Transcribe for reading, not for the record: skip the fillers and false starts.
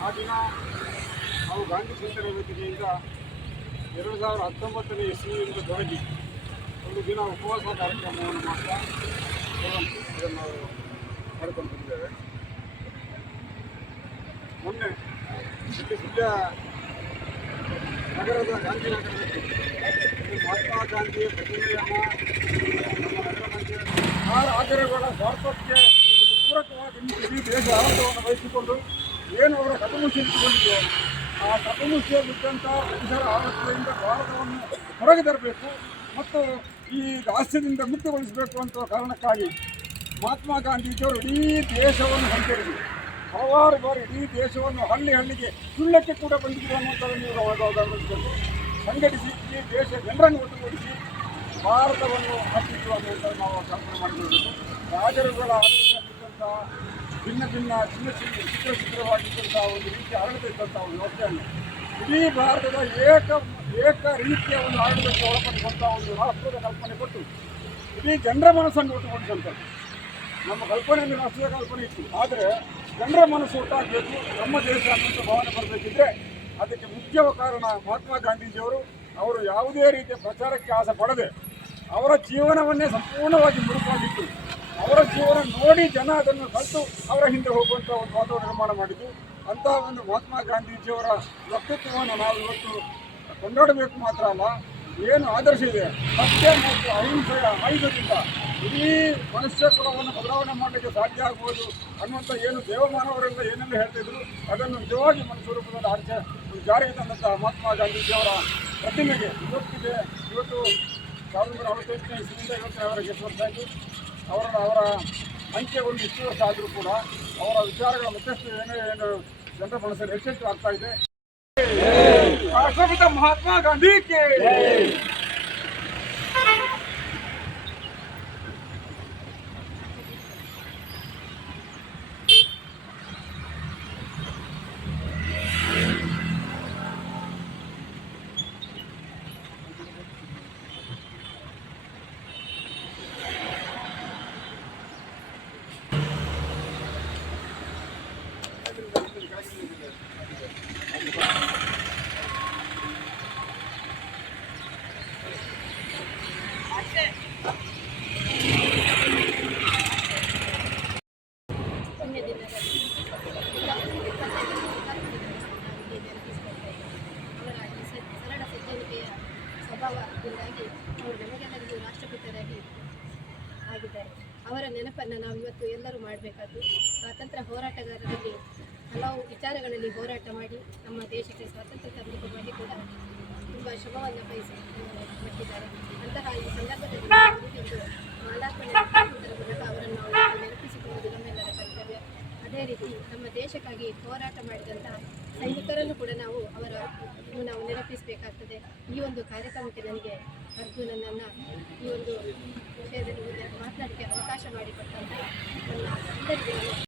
ಆ ದಿನ ನಾವು ಗಾಂಧಿ ಚಿಂತನೆ ವೇದಿಕೆಯಿಂದ 2019ನೇ ಇಸ್ವಿಯಿಂದ ತೊಡಗಿ ಒಂದು ದಿನ ಉಪವಾಸ ಕಾರ್ಯಕ್ರಮವನ್ನು ಮಾಡ್ತಾ ಇದನ್ನು ಮಾಡಿಕೊಂಡು ಬಂದಿದ್ದೇವೆ. ಮೊನ್ನೆ ಸುಳ್ಯ ನಗರದ ಗಾಂಧಿನಗರದಲ್ಲಿ ಮಹಾತ್ಮ ಗಾಂಧಿಯ ಪ್ರತಿಮೆಯನ್ನು ನಮ್ಮ ನಗರ ಮಧ್ಯೆ ಆಚರಣೆಗಳ ಸ್ವಾರ್ಥಕ್ಕೆ ಪೂರಕವಾಗಿ ನಿಂತು ದೇಶ ಆಡಳಿತವನ್ನು ವಹಿಸಿಕೊಂಡು ಏನು ಅವರ ಕಟುಮುಷ್ಟಿಕೊಂಡಿದೆ ಆ ಕಟುಮುಷ್ಟಿಯಲ್ಲಿದ್ದಂಥ ಬ್ರಿಟಿಷರ ಆಡಳಿತದಿಂದ ಭಾರತವನ್ನು ಹೊರಗೆ ತರಬೇಕು ಮತ್ತು ಈ ದಾಸ್ಯದಿಂದ ಮುಕ್ತಗೊಳಿಸಬೇಕು ಅಂತ ಕಾರಣಕ್ಕಾಗಿ ಮಹಾತ್ಮ ಗಾಂಧೀಜಿಯವರು ಇಡೀ ದೇಶವನ್ನು ಸಂಚರಿಸಿ ಹಲವಾರು ಬಾರಿ ಇಡೀ ದೇಶವನ್ನು ಹಳ್ಳಿಗೆ ಸುಳ್ಳಕ್ಕೆ ಕೂಡ ಬಂದಿದ್ರು ಅನ್ನುವಂಥದ್ದನ್ನು ಗಮನಿಸಿಕೊಂಡು ಸಂಘಟಿಸಿ ಈ ದೇಶ ಜನರನ್ನು ಒಟ್ಟುಗೂಡಿಸಿ ಭಾರತವನ್ನು ಹತ್ತಿತ್ತು ಅನ್ನುವಂಥದ್ದು ನಾವು ಕಲ್ಪನೆ ಮಾಡಿಕೊಳ್ಳಬೇಕು. ರಾಜರುಗಳ ಆಡಳಿತದಲ್ಲಿದ್ದಂಥ ಭಿನ್ನ ಚಿತ್ರವಾಗಿದ್ದಂಥ ಒಂದು ರೀತಿಯ ಆಡಳಿತ ಇದ್ದಂಥ ಒಂದು ವ್ಯವಸ್ಥೆಯನ್ನು ಇಡೀ ಭಾರತದ ಏಕ ರೀತಿಯ ಒಂದು ಆಡಳಿತಕ್ಕೆ ಒಳಪಡಿಸುವಂಥ ಒಂದು ರಾಷ್ಟ್ರದ ಕಲ್ಪನೆ ಕೊಟ್ಟು ಇಡೀ ಜನರ ಮನಸ್ಸನ್ನು ಒಟ್ಟುಗೂಡಿಸುವಂಥದ್ದು ನಮ್ಮ ಕಲ್ಪನೆಯಲ್ಲಿ ರಾಷ್ಟ್ರದ ಕಲ್ಪನೆ ಇತ್ತು. ಆದರೆ ಜನರ ಮನಸ್ಸು ಒಟ್ಟಾಗಬೇಕು, ನಮ್ಮ ದೇಶ ಅನ್ನುವಂಥ ಭಾವನೆ ಬರಬೇಕಿದ್ರೆ ಅದಕ್ಕೆ ಮುಖ್ಯ ಕಾರಣ ಮಹಾತ್ಮ ಗಾಂಧೀಜಿಯವರು. ಅವರು ಯಾವುದೇ ರೀತಿಯ ಪ್ರಚಾರಕ್ಕೆ ಆಸೆ ಪಡದೆ ಅವರ ಜೀವನವನ್ನೇ ಸಂಪೂರ್ಣವಾಗಿ ಮುಡುಪಾಗಿತ್ತು. ಅವರ ಜೀವನ ನೋಡಿ ಜನ ಅದನ್ನು ಕಲಿತು ಅವರ ಹಿಂದೆ ಹೋಗುವಂಥ ಒಂದು ವಾತಾವರಣ ನಿರ್ಮಾಣ ಮಾಡಿದ್ದು. ಅಂತಹ ಒಂದು ಮಹಾತ್ಮ ಗಾಂಧೀಜಿಯವರ ವ್ಯಕ್ತಿತ್ವವನ್ನು ನಾವು ಇವತ್ತು ಕೊಂಡಾಡಬೇಕು ಮಾತ್ರ ಅಲ್ಲ, ಏನು ಆದರ್ಶ ಇದೆ ಸತ್ಯ ಮತ್ತು ಅಹಿಂಸೆಯ ಆಯುಧದಿಂದ ಇಡೀ ಮನುಷ್ಯ ಕುಲವನ್ನು ಬದಲಾವಣೆ ಮಾಡಲಿಕ್ಕೆ ಸಾಧ್ಯ ಆಗ್ಬೋದು ಅನ್ನುವಂಥ ಏನು ದೇವಮಾನವರೆಲ್ಲ ಏನೆಲ್ಲ ಹೇಳ್ತಿದ್ರು ಅದನ್ನು ನಿಜವಾಗಿ ಮನುಷ್ಯರೂಪದಲ್ಲಿ ಜಾರಿಗೆ ತಂದಂತಹ ಮಹಾತ್ಮ ಗಾಂಧೀಜಿಯವರ ಪ್ರತಿಮೆಗೆ ಇವತ್ತು 1948ನೇ ಇಸ್ವಿಯಿಂದ ಇವತ್ತಿನವರೆಗೆ ಎಷ್ಟು ವರ್ಷ ಆಯಿತು. ಅವರ ಅಂತ್ಯಗೊಂಡು ಇಷ್ಟು ವರ್ಷ ಆದರೂ ಕೂಡ ಅವರ ವಿಚಾರಗಳ ಮತ್ತಷ್ಟು ಏನು ಜನರ ಮನಸ್ಸಲ್ಲಿ ಹೆಚ್ಚೆಚ್ಚು ಆಗ್ತಾ ಇದೆ. ರಾಷ್ಟ್ರಪಿತ ಮಹಾತ್ಮ ಗಾಂಧಿಗೆ ಸ್ವಭಾವದಿಂದಾಗಿ ಅವರು ನಮಗೆಲ್ಲರಿಗೂ ರಾಷ್ಟ್ರಪಿತರಾಗಿ ಆಗಿದ್ದಾರೆ. ಅವರ ನೆನಪನ್ನು ನಾವು ಇವತ್ತು ಎಲ್ಲರೂ ಮಾಡಬೇಕಾದ್ದು. ಸ್ವಾತಂತ್ರ್ಯ ಹೋರಾಟಗಾರರಲ್ಲಿ ಹಲವು ವಿಚಾರಗಳಲ್ಲಿ ಹೋರಾಟ ಮಾಡಿ ನಮ್ಮ ದೇಶಕ್ಕೆ ಸ್ವಾತಂತ್ರ್ಯ ತರಲಿಕ್ಕೆ ಮಾಡಿ ಕೂಡ ತುಂಬ ಶ್ರಮವನ್ನು ಪಟ್ಟಿದ್ದಾರೆ. ಅಂತಹ ಈ ಸಂದರ್ಭದಲ್ಲಿ ಒಂದು ಮಾಲಾರ್ಪಣೆ ಮೂಲಕ ಅವರನ್ನು ನಾವು ನೆನಪಿಸಿಕೊಳ್ಳುವುದು ನಮ್ಮೆಲ್ಲರ ಕರ್ತವ್ಯ. ಅದೇ ರೀತಿ ನಮ್ಮ ದೇಶಕ್ಕಾಗಿ ಹೋರಾಟ ಮಾಡಿದಂತಹ ಸೈನಿಕರನ್ನು ಕೂಡ ನಾವು ನೆನಪಿಸಬೇಕಾಗ್ತದೆ. ಈ ಒಂದು ಕಾರ್ಯಕ್ರಮಕ್ಕೆ ನನಗೆ ಅರ್ಜುನನನ್ನು ಈ ಒಂದು ವಿಷಯದಲ್ಲಿ ಮಾತನಾಡಲಿಕ್ಕೆ ಅವಕಾಶ ಮಾಡಿಕೊಟ್ಟಂತಹ ನನ್ನ ಎಲ್ಲರಿಗೂ